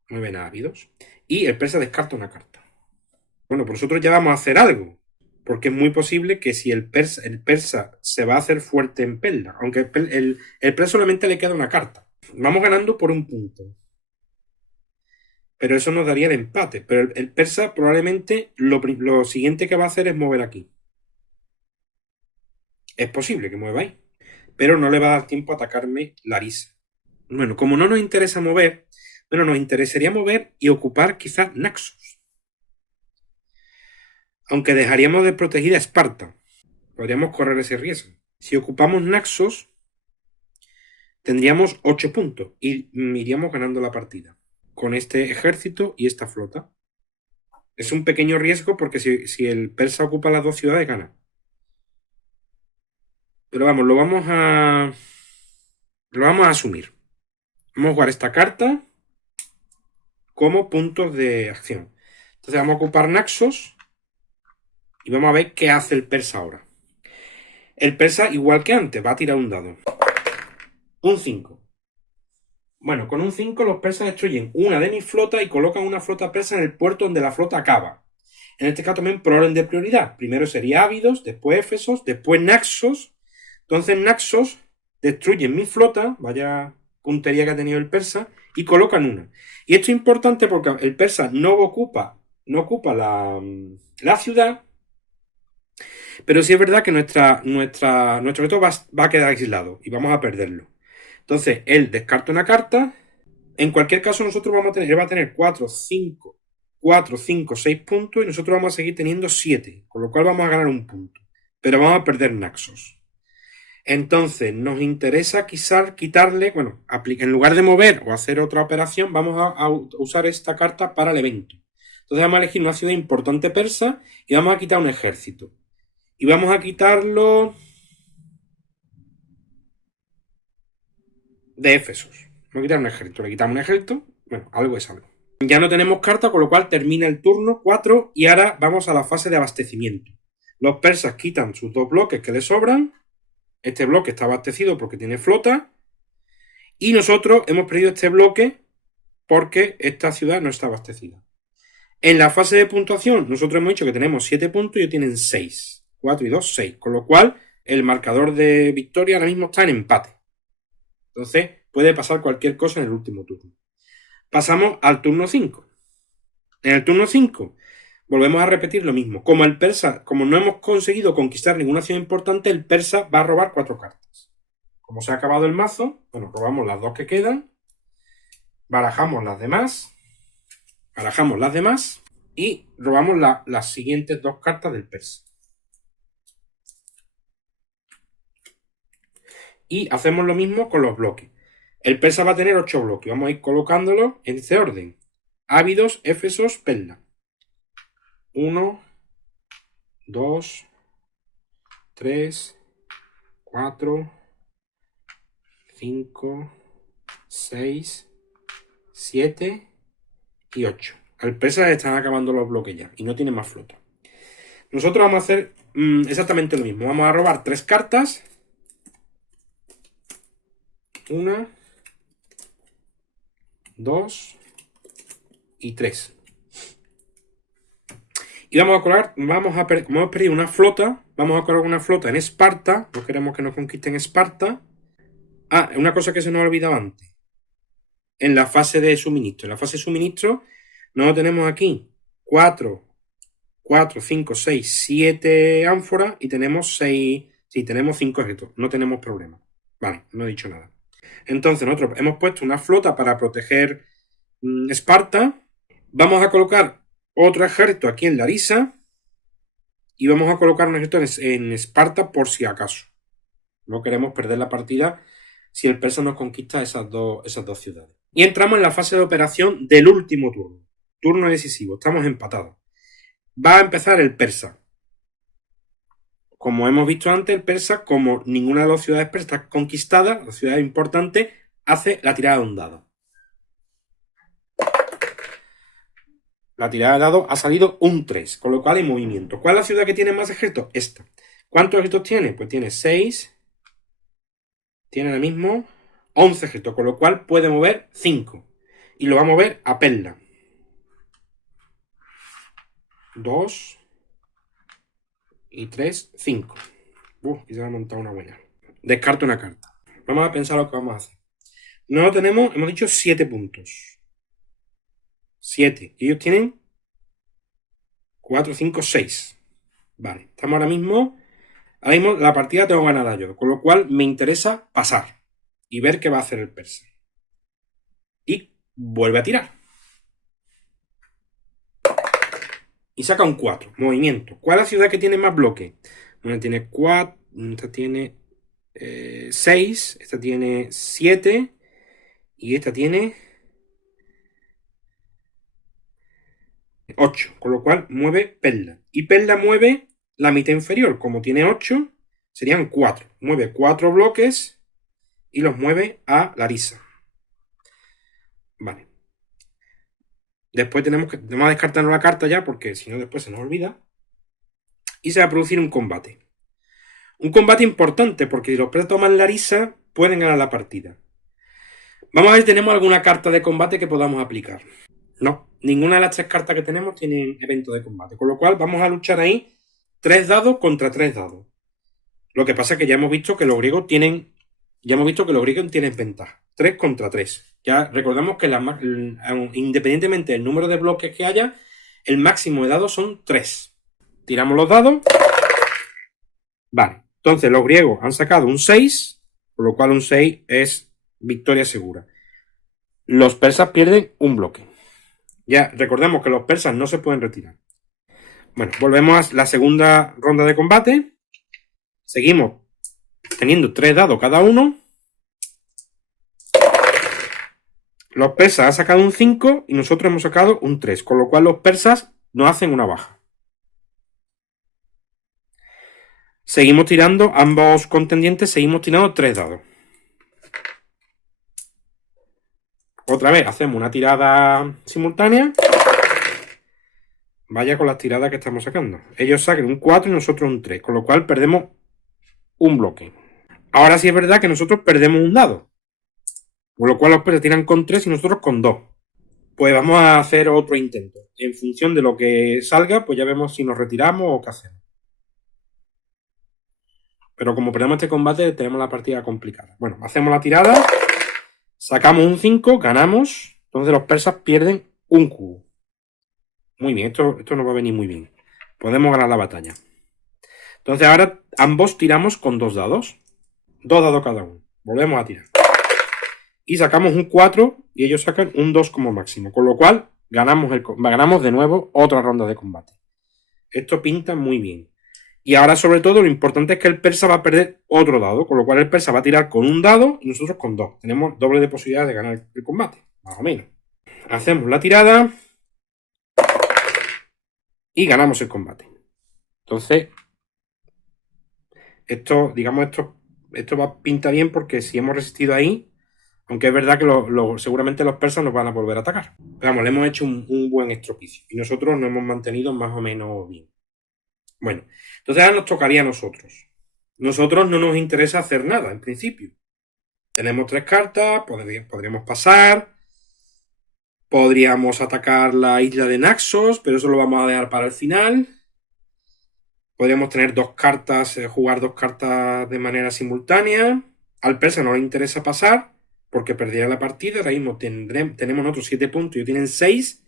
Mueven a Ávidos. Y el persa descarta una carta. Bueno, pues nosotros ya vamos a hacer algo. Porque es muy posible que si el persa se va a hacer fuerte en Pelda, aunque el persa solamente le queda una carta. Vamos ganando por un punto. Pero eso nos daría el empate. Pero el persa probablemente lo siguiente que va a hacer es mover aquí. Es posible que mueva ahí. Pero no le va a dar tiempo a atacarme Larisa. Bueno, como no nos interesa mover, bueno, nos interesaría mover y ocupar quizás Naxos. Aunque dejaríamos desprotegida a Esparta. Podríamos correr ese riesgo. Si ocupamos Naxos, tendríamos 8 puntos y iríamos ganando la partida. Con este ejército y esta flota. Es un pequeño riesgo porque si el persa ocupa las 2 ciudades, gana. Pero vamos, lo vamos a asumir. Vamos a jugar esta carta como puntos de acción. Entonces vamos a ocupar Naxos y vamos a ver qué hace el persa ahora. El persa, igual que antes, va a tirar un dado. Un 5. Bueno, con un 5 los persas destruyen una de mis flotas y colocan una flota persa en el puerto donde la flota acaba. En este caso también por orden de prioridad. Primero sería Ávidos, después Éfesos, después Naxos. Entonces Naxos destruyen mi flota, vaya puntería que ha tenido el persa, y colocan una. Y esto es importante porque el persa no ocupa la ciudad, pero sí es verdad que nuestro objeto va a quedar aislado y vamos a perderlo. Entonces él descarta una carta. En cualquier caso nosotros él va a tener 4, 5, 6 puntos y nosotros vamos a seguir teniendo 7, con lo cual vamos a ganar un punto. Pero vamos a perder Naxos. Entonces, nos interesa quizás quitarle, bueno, en lugar de mover o hacer otra operación, vamos a usar esta carta para el evento. Entonces vamos a elegir una ciudad importante persa y vamos a quitar un ejército. Y vamos a quitarlo de Éfesos. Vamos a quitar un ejército. Le quitamos un ejército. Bueno, algo es algo. Ya no tenemos carta, con lo cual termina el turno 4 y ahora vamos a la fase de abastecimiento. Los persas quitan sus 2 bloques que les sobran. Este bloque está abastecido porque tiene flota. Y nosotros hemos perdido este bloque porque esta ciudad no está abastecida. En la fase de puntuación, nosotros hemos dicho que tenemos 7 puntos y ellos tienen 6. 4 y 2, 6. Con lo cual, el marcador de victoria ahora mismo está en empate. Entonces, puede pasar cualquier cosa en el último turno. Pasamos al turno 5. En el turno 5 volvemos a repetir lo mismo. Como el persa, como no hemos conseguido conquistar ninguna ciudad importante, el persa va a robar 4 cartas. Como se ha acabado el mazo, bueno, robamos las 2 que quedan, barajamos las demás y robamos las siguientes 2 cartas del persa. Y hacemos lo mismo con los bloques. El persa va a tener 8 bloques. Vamos a ir colocándolos en este orden. Ávidos, Éfesos, Perla. 1, 2, 3, 4, 5, 6, 7 y 8. Al persa están acabando los bloques ya y no tiene más flota. Nosotros vamos a hacer exactamente lo mismo. Vamos a robar 3 cartas. 1, 2 y 3. Y vamos a colar, como hemos perdido una flota, vamos a colar una flota en Esparta. No queremos que nos conquisten Esparta. Ah, una cosa que se nos ha olvidado antes. En la fase de suministro. En la fase de suministro, no tenemos aquí 4, 5, 6, 7 ánforas y tenemos 6. Sí, tenemos 5 ejércitos. No tenemos problema. Vale, no he dicho nada. Entonces, nosotros hemos puesto una flota para proteger Esparta. Vamos a colocar otro ejército aquí en Larisa y vamos a colocar un ejército en Esparta por si acaso. No queremos perder la partida si el persa nos conquista esas dos ciudades. Y entramos en la fase de operación del último turno. Turno decisivo. Estamos empatados. Va a empezar el persa. Como hemos visto antes, el persa, como ninguna de las ciudades persas está conquistada, la ciudad importante, hace la tirada de un dado. La tirada de dado ha salido un 3, con lo cual hay movimiento. ¿Cuál es la ciudad que tiene más ejércitos? Esta. ¿Cuántos ejércitos tiene? Pues tiene 6. Tiene ahora mismo 11 ejércitos, con lo cual puede mover 5. Y lo va a mover a Perla. 2 y 3, 5. Aquí se va a montar una buena. Descarto una carta. Vamos a pensar lo que vamos a hacer. No tenemos, hemos dicho 7 puntos. 7. Y ellos tienen 4, 5, 6. Vale, estamos ahora mismo la partida tengo ganada yo, con lo cual me interesa pasar y ver qué va a hacer el persa. Y vuelve a tirar. Y saca un 4, movimiento. ¿Cuál es la ciudad que tiene más bloques? Una tiene 4, esta tiene 6, esta tiene 7 y esta tiene 8, con lo cual mueve Perla. Y Perla mueve la mitad inferior, como tiene 8, serían 4. Mueve 4 bloques y los mueve a Larisa. Vale. Después tenemos a descartarnos la carta ya, porque si no después se nos olvida. Y se va a producir un combate. Un combate importante, porque si los persas toman Larisa, pueden ganar la partida. Vamos a ver si tenemos alguna carta de combate que podamos aplicar. No, ninguna de las 3 cartas que tenemos tienen evento de combate. Con lo cual vamos a luchar ahí 3 dados contra 3 dados. Lo que pasa es que ya hemos visto que los griegos tienen ventaja. 3 contra 3. Ya recordamos que independientemente del número de bloques que haya, el máximo de dados son 3. Tiramos los dados. Vale, entonces los griegos han sacado un 6, por lo cual un 6 es victoria segura. Los persas pierden un bloque. Ya recordemos que los persas no se pueden retirar. Bueno, volvemos a la segunda ronda de combate. Seguimos teniendo 3 dados cada uno. Los persas han sacado un 5 y nosotros hemos sacado un 3, con lo cual los persas nos hacen una baja. Seguimos tirando, ambos contendientes seguimos tirando 3 dados. Otra vez hacemos una tirada simultánea. Vaya con las tiradas que estamos sacando. Ellos sacan un 4 y nosotros un 3, con lo cual perdemos un bloque. Ahora sí es verdad que nosotros perdemos un dado, con lo cual los persas tiran con 3 y nosotros con 2. Pues vamos a hacer otro intento. En función de lo que salga, pues ya vemos si nos retiramos o qué hacemos. Pero como perdemos este combate, tenemos la partida complicada. Bueno, hacemos la tirada, sacamos un 5, ganamos. Entonces los persas pierden un cubo. Muy bien, esto nos va a venir muy bien. Podemos ganar la batalla. Entonces ahora ambos tiramos con 2 dados. 2 dados cada uno. Volvemos a tirar. Y sacamos un 4 y ellos sacan un 2 como máximo. Con lo cual ganamos de nuevo otra ronda de combate. Esto pinta muy bien. Y ahora sobre todo lo importante es que el persa va a perder otro dado. Con lo cual el persa va a tirar con un dado y nosotros con 2. Tenemos doble de posibilidad de ganar el combate. Más o menos. Hacemos la tirada. Y ganamos el combate. Entonces, esto pinta bien porque si hemos resistido ahí, aunque es verdad que seguramente los persas nos van a volver a atacar. Pero vamos, le hemos hecho un buen estropicio. Y nosotros nos hemos mantenido más o menos bien. Bueno, entonces ahora nos tocaría a nosotros. Nosotros no nos interesa hacer nada, en principio. Tenemos 3 cartas, podríamos pasar. Podríamos atacar la isla de Naxos, pero eso lo vamos a dejar para el final. Podríamos tener 2 cartas, jugar 2 cartas de manera simultánea. Al persa no le interesa pasar, porque perdería la partida. Ahora mismo tenemos nosotros 7 puntos y ellos tienen 6,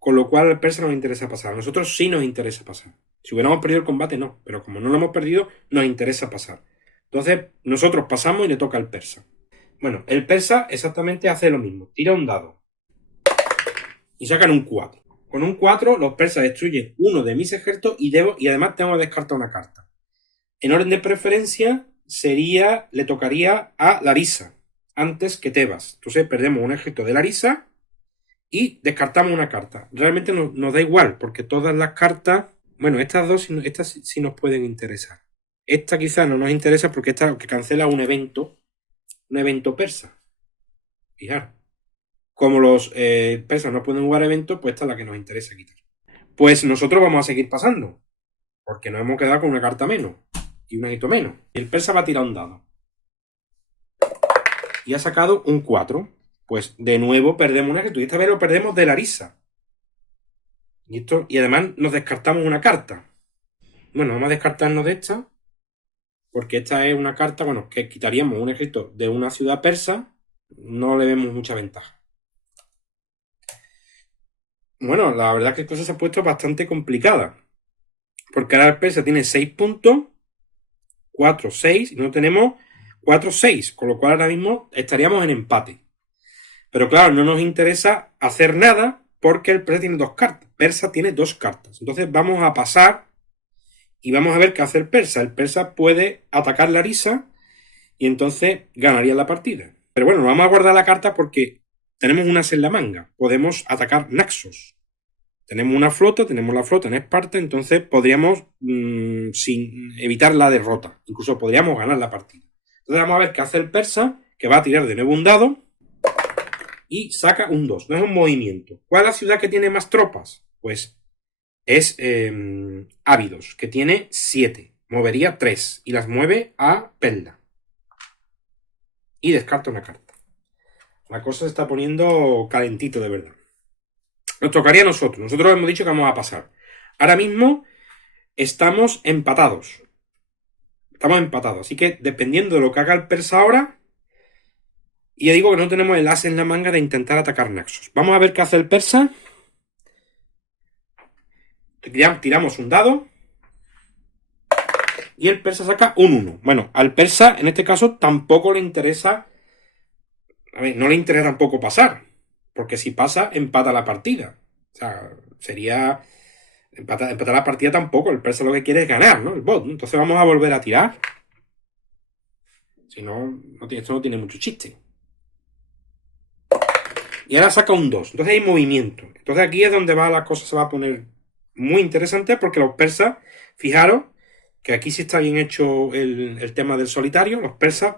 con lo cual al persa no le interesa pasar. A nosotros sí nos interesa pasar. Si hubiéramos perdido el combate, no. Pero como no lo hemos perdido, nos interesa pasar. Entonces, nosotros pasamos y le toca al persa. Bueno, el persa exactamente hace lo mismo. Tira un dado. Y sacan un 4. Con un 4, los persas destruyen uno de mis ejércitos y además tengo que descartar una carta. En orden de preferencia, le tocaría a Larisa, antes que Tebas. Entonces perdemos un ejército de Larisa y descartamos una carta. Realmente nos da igual, porque todas las cartas... Bueno, estas sí nos pueden interesar. Esta quizás no nos interesa porque esta que cancela un evento persa. Fijaros. Como los persas no pueden jugar eventos, pues esta es la que nos interesa quitar. Pues nosotros vamos a seguir pasando, porque nos hemos quedado con una carta menos y un ejército menos. Y el persa va a tirar un dado. Y ha sacado un 4. Pues de nuevo perdemos un ejército. Y esta vez lo perdemos de Larisa. Y además nos descartamos una carta. Bueno, vamos a descartarnos de esta, porque esta es una carta, bueno, que quitaríamos un ejército de una ciudad persa. No le vemos mucha ventaja. Bueno, la verdad es que la cosa se ha puesto bastante complicada. Porque ahora el persa tiene 6 puntos, 4, 6, y no tenemos 4, 6, con lo cual ahora mismo estaríamos en empate. Pero claro, no nos interesa hacer nada porque el persa tiene 2 cartas. Persa tiene 2 cartas. Entonces vamos a pasar y vamos a ver qué hace el persa. El persa puede atacar Larisa y entonces ganaría la partida. Pero bueno, vamos a guardar la carta porque tenemos un as en la manga. Podemos atacar Naxos. Tenemos la flota en Esparta, entonces podríamos sin evitar la derrota. Incluso podríamos ganar la partida. Entonces vamos a ver qué hace el persa, que va a tirar de nuevo un dado y saca un 2. No es un movimiento. ¿Cuál es la ciudad que tiene más tropas? Pues es Ávidos, que tiene 7. Movería 3 y las mueve a Pelda. Y descarta una carta. La cosa se está poniendo calentito de verdad. Nos tocaría a nosotros. Nosotros hemos dicho que vamos a pasar. Ahora mismo estamos empatados. Así que dependiendo de lo que haga el persa ahora, ya digo que no tenemos el as en la manga de intentar atacar Naxos. Vamos a ver qué hace el persa. Tiramos un dado. Y el persa saca un 1. Bueno, al persa en este caso tampoco le interesa... A ver, no le interesa tampoco pasar. Porque si pasa, empata la partida. O sea, sería... Empatar la partida tampoco. El persa lo que quiere es ganar, ¿no? El bot, ¿no? Entonces vamos a volver a tirar. Si no, esto no tiene mucho chiste. Y ahora saca un 2. Entonces hay movimiento. Entonces aquí es donde la cosa se va a poner muy interesante porque los persas, fijaros, que aquí sí está bien hecho el tema del solitario, los persas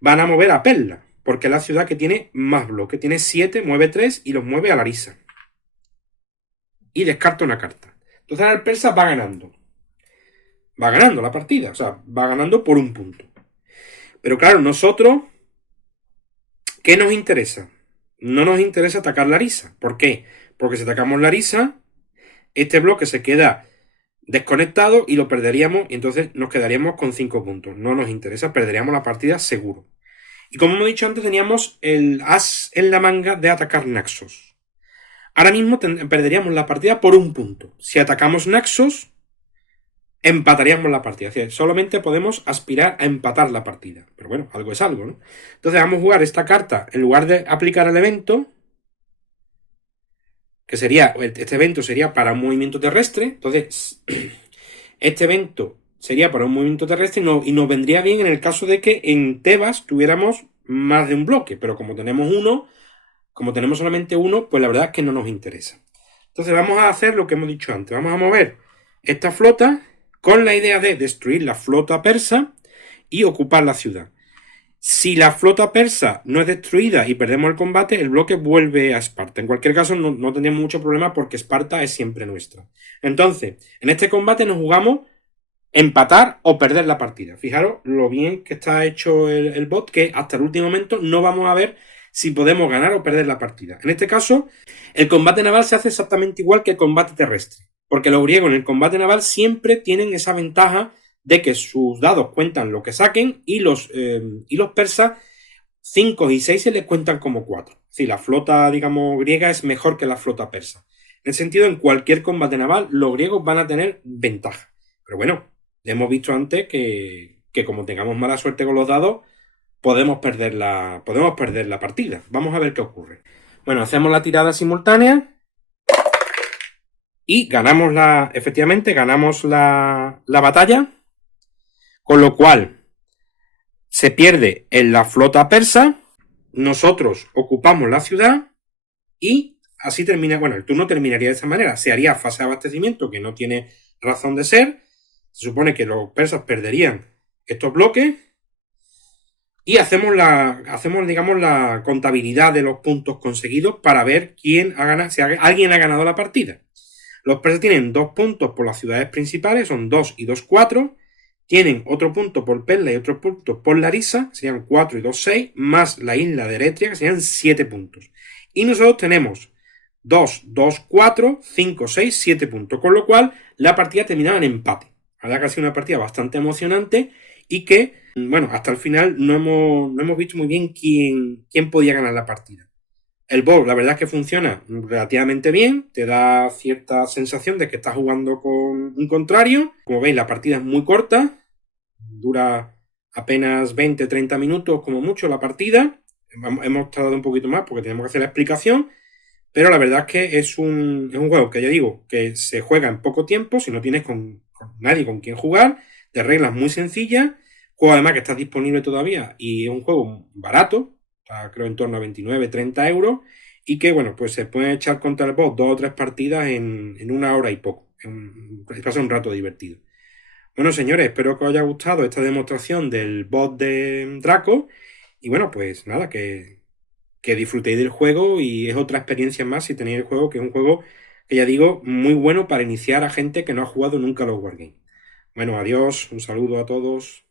van a mover a Perla. porque es la ciudad que tiene más bloques. Tiene 7, mueve 3 y los mueve a Larisa. Y descarta una carta. Entonces ahora el persa va ganando. Va ganando la partida, o sea, va ganando por un punto. Pero claro, nosotros, ¿qué nos interesa? No nos interesa atacar Larisa. ¿Por qué? Porque si atacamos Larisa, este bloque se queda desconectado y lo perderíamos y entonces nos quedaríamos con 5 puntos. No nos interesa, perderíamos la partida seguro. Y como hemos dicho antes, teníamos el as en la manga de atacar Naxos. Ahora mismo perderíamos la partida por un punto. Si atacamos Naxos, empataríamos la partida. Es decir, solamente podemos aspirar a empatar la partida. Pero bueno, algo es algo, ¿no? Entonces vamos a jugar esta carta, en lugar de aplicar el evento, que sería, este evento sería para un movimiento terrestre. Entonces, este evento sería para un movimiento terrestre y nos vendría bien en el caso de que en Tebas tuviéramos más de un bloque. Pero como tenemos uno, como tenemos solamente uno, pues la verdad es que no nos interesa. Entonces vamos a hacer lo que hemos dicho antes. Vamos a mover esta flota con la idea de destruir la flota persa y ocupar la ciudad. Si la flota persa no es destruida y perdemos el combate, el bloque vuelve a Esparta. En cualquier caso, no tendríamos mucho problema porque Esparta es siempre nuestra. Entonces, en este combate nos jugamos empatar o perder la partida. Fijaros lo bien que está hecho el bot, que hasta el último momento no vamos a ver si podemos ganar o perder la partida. En este caso, el combate naval se hace exactamente igual que el combate terrestre, porque los griegos en el combate naval siempre tienen esa ventaja de que sus dados cuentan lo que saquen y los persas 5 y 6 se les cuentan como 4. Es decir, la flota, digamos, griega es mejor que la flota persa. En ese sentido, en cualquier combate naval, los griegos van a tener ventaja. Pero bueno, hemos visto antes que como tengamos mala suerte con los dados, podemos perder la partida. Vamos a ver qué ocurre. Bueno, hacemos la tirada simultánea y efectivamente ganamos la batalla, con lo cual se pierde en la flota persa, nosotros ocupamos la ciudad y así termina, bueno, el turno terminaría de esa manera. Se haría fase de abastecimiento, que no tiene razón de ser. Se supone que los persas perderían estos bloques y hacemos digamos, la contabilidad de los puntos conseguidos para ver quién ha ganado, si alguien ha ganado la partida. Los persas tienen 2 puntos por las ciudades principales, son 2 y 2, 4. Tienen otro punto por Perla y otro punto por Larisa, serían 4 y 2, 6, más la isla de Eretria, que serían 7 puntos. Y nosotros tenemos 2, 2, 4, 5, 6, 7 puntos, con lo cual la partida terminaba en empate. La verdad que ha sido una partida bastante emocionante y que, bueno, hasta el final no hemos visto muy bien quién podía ganar la partida. El bot, la verdad es que funciona relativamente bien, te da cierta sensación de que estás jugando con un contrario. Como veis, la partida es muy corta, dura apenas 20-30 minutos como mucho la partida. Hemos tardado un poquito más porque tenemos que hacer la explicación, pero la verdad es que es un juego que, ya digo, que se juega en poco tiempo si no tienes con nadie con quien jugar, de reglas muy sencillas, juego además que está disponible todavía y es un juego barato, creo en torno a 29-30 euros, y que, bueno, pues se puede echar contra el bot 2 o 3 partidas en una hora y poco. Pasa un rato divertido. Bueno, señores, espero que os haya gustado esta demostración del bot de Draco. Y bueno, pues nada, que disfrutéis del juego y es otra experiencia más si tenéis el juego, que es un juego que, ya digo, muy bueno para iniciar a gente que no ha jugado nunca los Wargames. Bueno, adiós, un saludo a todos.